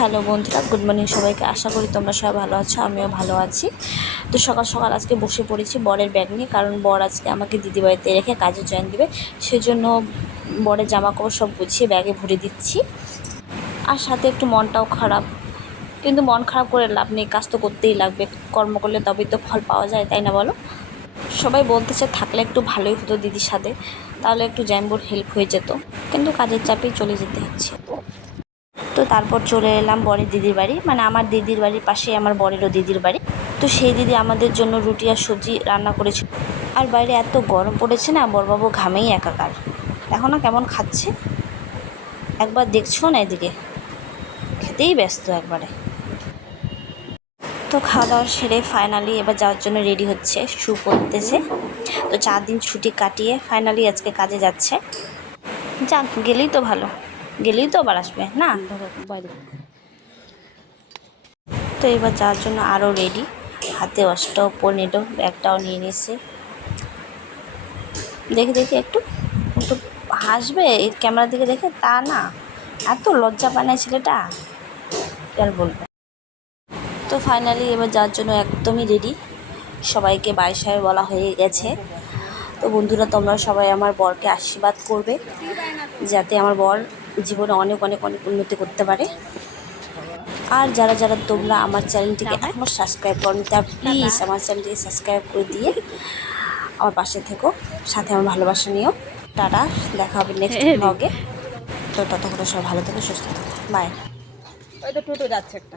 Hello বন্ধুরা, good morning সবাইকে। আশা করি তোমরা সবাই ভালো আছো, আমিও ভালো আছি। তো সকাল সকাল আজকে বসে পড়েছি বরের ব্যাগ নিয়ে, কারণ বর আজকে আমাকে দিদিবাড়িতে রেখে কাজে জয়েন দেবে। সেজন্য বরের জামা কাপড় সব গুছিয়ে ব্যাগে ভরে দিচ্ছি। আর সাথে একটু মনটাও খারাপ, কিন্তু মন খারাপ করে লাভ নেই, কাজ তো করতেই লাগবে। কর্ম করলে তবেই তো ফল পাওয়া যায়, তাই না বলো? সবাই বলতেছে থাকলে একটু ভালোই হতো দিদির সাথে, তাহলে একটু জ্যাম্বোর হেল্প হয়ে যেত, কিন্তু কাজের চাপেই চলে যেতে হচ্ছে। তো তারপর চলে এলাম বরের দিদির বাড়ি, মানে আমার দিদির বাড়ির পাশেই আমার বরেরও দিদির বাড়ি। তো সেই দিদি আমাদের জন্য রুটি আর সবজি রান্না করেছিল। আর বাইরে এত গরম পড়েছে না, বড়বাবু ঘামেই একাকার। দেখো না কেমন খাচ্ছে, একবার দেখছো না এদিকে, খেতেই ব্যস্ত একবারে। তো খাওয়া দাওয়া সেরে ফাইনালি এবার যাওয়ার জন্য রেডি হচ্ছে, শু করতেছে। তো 4 দিন ছুটি কাটিয়ে ফাইনালি আজকে কাজে যাচ্ছে। যাক, গেলেই তো ভালো, গেলেই তো আবার আসবে না। বাইরে তো এবার যাওয়ার জন্য আরও রেডি, হাতে অষ্টও পনেরো, ব্যাগটাও নিয়ে নিয়েছে। দেখে দেখে একটু একটু হাসবে এই ক্যামেরার দিকে দেখে, তা না, এত লজ্জা পায় না ছেলেটা, কি আর বলবো। তো ফাইনালি এবার যাওয়ার জন্য একদমই রেডি, সবাইকে বাসায় বলা হয়ে গেছে। তো বন্ধুরা, তোমরা সবাই আমার বরকে আশীর্বাদ করবে, যাতে আমার বর জীবনে অনেক অনেক অনেক উন্নতি করতে পারে। আর যারা যারা তোমরা আমার চ্যানেলটিকে এখনও সাবস্ক্রাইব করো, তার প্লিজ আমার চ্যানেলটিকে সাবস্ক্রাইব করে দিয়ে আমার পাশে থেকো, সাথে আমার ভালোবাসা নিও। টাটা, দেখা হবে নেক্সট ব্লগে। তো ততক্ষণ সব ভালো থেকো, সুস্থ থেকো, বাই। ওই তো টোটো যাচ্ছে একটা।